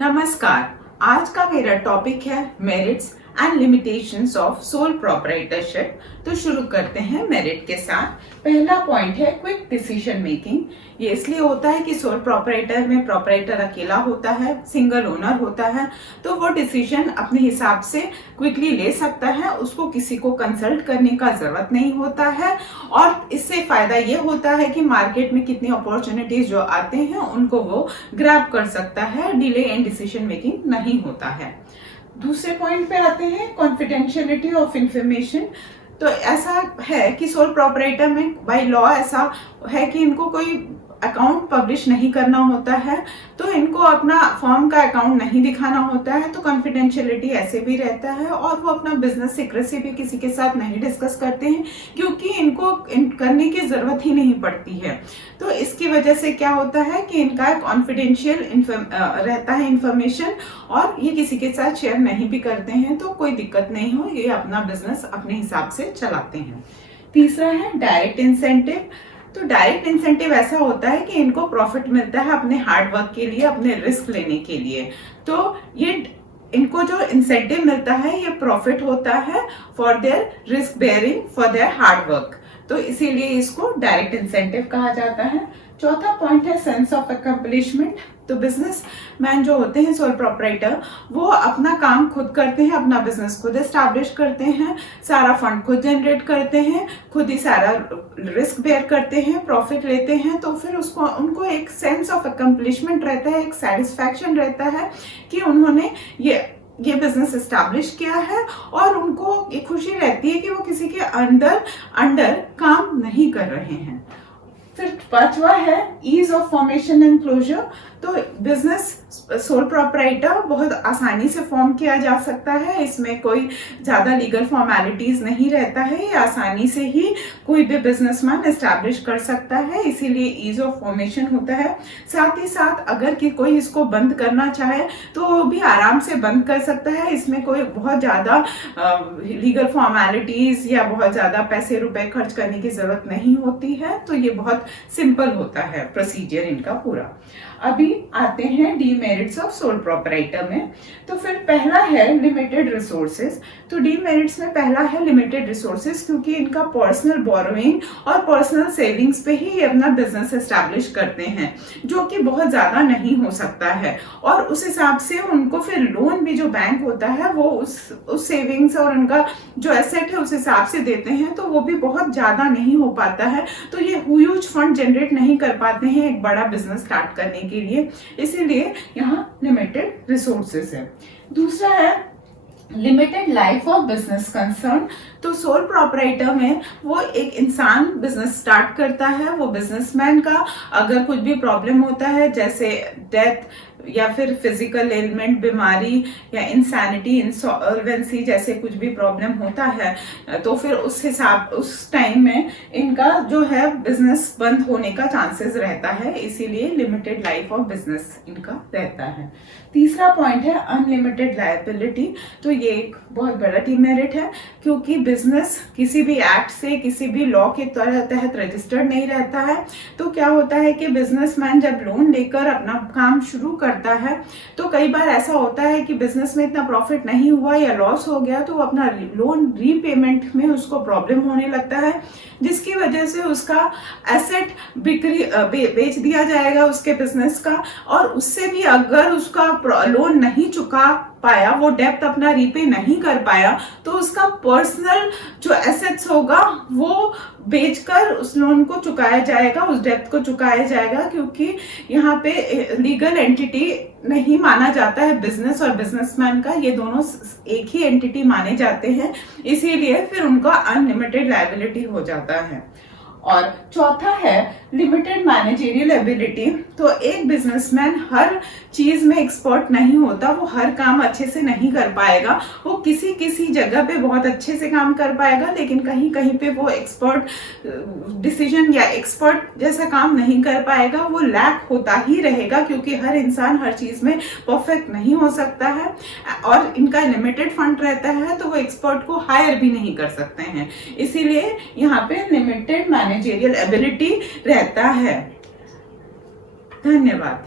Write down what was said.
नमस्कार। आज का मेरा टॉपिक है merits and limitations of sole proprietorship. तो शुरू करते हैं मेरिट के साथ। पहला पॉइंट है क्विक डिसीजन मेकिंग। ये इसलिए होता है कि सोल प्रोप्राइटर में प्रोप्राइटर अकेला होता है, सिंगल ओनर होता है, तो वो डिसीजन अपने हिसाब से क्विकली ले सकता है, उसको किसी को कंसल्ट करने का जरूरत नहीं होता है। और इससे फायदा ये होता है कि मार्केट में कितनी अपॉर्चुनिटीज जो आते हैं उनको वो ग्रैब कर सकता है, डिले इन डिसीजन मेकिंग नहीं होता है। दूसरे पॉइंट पे आते हैं कॉन्फिडेंशियलिटी ऑफ इंफॉर्मेशन। तो ऐसा है कि सोल प्रोपराइटर में बाय लॉ ऐसा है कि इनको कोई अकाउंट पब्लिश नहीं करना होता है, तो इनको अपना फर्म का अकाउंट नहीं दिखाना होता है, तो कॉन्फिडेंशियलिटी ऐसे भी रहता है। और वो अपना बिजनेस सीक्रेसी भी किसी के साथ नहीं डिस्कस करते हैं क्योंकि इनको करने की जरूरत ही नहीं पड़ती है। तो इसकी वजह से क्या होता है कि इनका कॉन्फिडेंशियल रहता है इंफॉर्मेशन, और ये किसी के साथ शेयर नहीं भी करते हैं, तो कोई दिक्कत नहीं हो, ये अपना बिजनेस अपने हिसाब से चलाते हैं। तीसरा है डायरेक्ट इंसेंटिव। तो डायरेक्ट इंसेंटिव ऐसा होता है कि इनको प्रॉफिट मिलता है अपने हार्ड वर्क के लिए, अपने रिस्क लेने के लिए। तो ये इनको जो इंसेंटिव मिलता है ये प्रॉफिट होता है for their risk bearing, for their hard work, तो इसीलिए इसको डायरेक्ट इंसेंटिव कहा जाता है। चौथा पॉइंट है सेंस ऑफ अकम्पलिशमेंट। तो बिजनेस मैन जो होते हैं सोल प्रोपराइटर, वो अपना काम खुद करते हैं, अपना बिजनेस खुद एस्टैब्लिश करते हैं, सारा फंड खुद जनरेट करते हैं, खुद ही सारा रिस्क बेयर करते हैं, प्रॉफिट लेते हैं। तो फिर उसको उनको एक सेंस ऑफ अकम्पलिशमेंट रहता है, एक सेटिस्फैक्शन रहता है कि उन्होंने ये बिजनेस एस्टैब्लिश किया है, और उनको ये खुशी रहती है कि वो किसी के अंडर काम नहीं कर रहे हैं। फिर पांचवा है ease of formation and closure. तो बिजनेस सोल प्रोपराइटर बहुत आसानी से फॉर्म किया जा सकता है, इसमें कोई ज्यादा लीगल फॉर्मेलिटीज नहीं रहता है, ये आसानी से ही कोई भी बिजनेसमैन एस्टैब्लिश कर सकता है, इसीलिए ईज ऑफ फॉर्मेशन होता है। साथ ही साथ अगर कि कोई इसको बंद करना चाहे तो वो भी आराम से बंद कर सकता है, इसमें कोई बहुत ज्यादा लीगल फॉर्मेलिटीज या बहुत ज्यादा पैसे रुपए खर्च करने की जरूरत नहीं होती है। तो ये बहुत सिंपल होता है प्रोसीजर इनका पूरा। अभी आते हैं डीमेरिट्स ऑफ सोल प्रोपराइटर में। तो फिर पहला है लिमिटेड रिसोर्सेज। तो डीमेरिट्स में पहला है लिमिटेड रिसोर्सेज, क्योंकि इनका पर्सनल बोरोइंग और पर्सनल सेविंग्स पे ही अपना बिजनेस एस्टैब्लिश करते हैं, जो कि बहुत ज्यादा नहीं हो सकता है। और उस हिसाब से उनको फिर लोन भी जो बैंक होता है वो उस सेविंग्स और उनका जो एसेट है उस हिसाब से देते हैं, तो वो भी बहुत ज्यादा नहीं हो पाता है। तो ये ह्यूज फंड जनरेट नहीं कर पाते हैं एक बड़ा बिजनेस स्टार्ट करने के लिए, इसीलिए यहाँ लिमिटेड रिसोर्सेस है। दूसरा है limited life of business concern. तो सोल प्रोपराइटर में वो एक इंसान बिजनेस स्टार्ट करता है, वो बिजनेसमैन का अगर कुछ भी प्रॉब्लम होता है जैसे डेथ या फिर फिजिकल एलिमेंट, बीमारी या इंसैनिटी, इंसॉल्वेंसी जैसे कुछ भी प्रॉब्लम होता है, तो फिर उस टाइम में इनका जो है बिजनेस बंद होने का चांसेस रहता है, इसीलिए लिमिटेड लाइफ ऑफ बिजनेस इनका रहता है। तीसरा पॉइंट है अनलिमिटेड लायबिलिटी। तो ये एक बहुत बड़ा डीमेरिट है, क्योंकि बिजनेस किसी भी एक्ट से, किसी भी लॉ के तहत रजिस्टर्ड नहीं रहता है। तो क्या होता है कि बिजनेसमैन जब लोन लेकर अपना काम शुरू करता है, तो कई बार ऐसा होता है कि बिजनेस में इतना प्रॉफिट नहीं हुआ या लॉस हो गया, तो अपना लोन रीपेमेंट में उसको प्रॉब्लम होने लगता है, जिसकी वजह से उसका एसेट बेच दिया जाएगा उसके बिजनेस का, और उससे भी अगर उसका लोन नहीं चुका पाया, वो डेप्थ अपना रीपे नहीं कर पाया, तो उसका पर्सनल जो एसेट्स होगा वो बेचकर उस लोन को चुकाया जाएगा, उस डेप्थ को चुकाया जाएगा, क्योंकि यहाँ पे लीगल एंटिटी नहीं माना जाता है बिजनेस और बिजनेसमैन का, ये दोनों एक ही एंटिटी माने जाते हैं, इसीलिए फिर उनका अनलिमिटेड लायबिलिटी हो जाता है। और चौथा है लिमिटेड मैनेजरियल एबिलिटी। तो एक बिजनेसमैन हर चीज में एक्सपर्ट नहीं होता, वो हर काम अच्छे से नहीं कर पाएगा, वो किसी जगह पे बहुत अच्छे से काम कर पाएगा, लेकिन कहीं कहीं पे वो एक्सपर्ट डिसीजन या एक्सपर्ट जैसा काम नहीं कर पाएगा, वो लैक होता ही रहेगा, क्योंकि हर इंसान हर चीज में परफेक्ट नहीं हो सकता है, और इनका लिमिटेड फंड रहता है, तो वो एक्सपर्ट को हायर भी नहीं कर सकते हैं, इसीलिए यहाँ पे लिमिटेड मैनेजरियल एबिलिटी रहता है। धन्यवाद।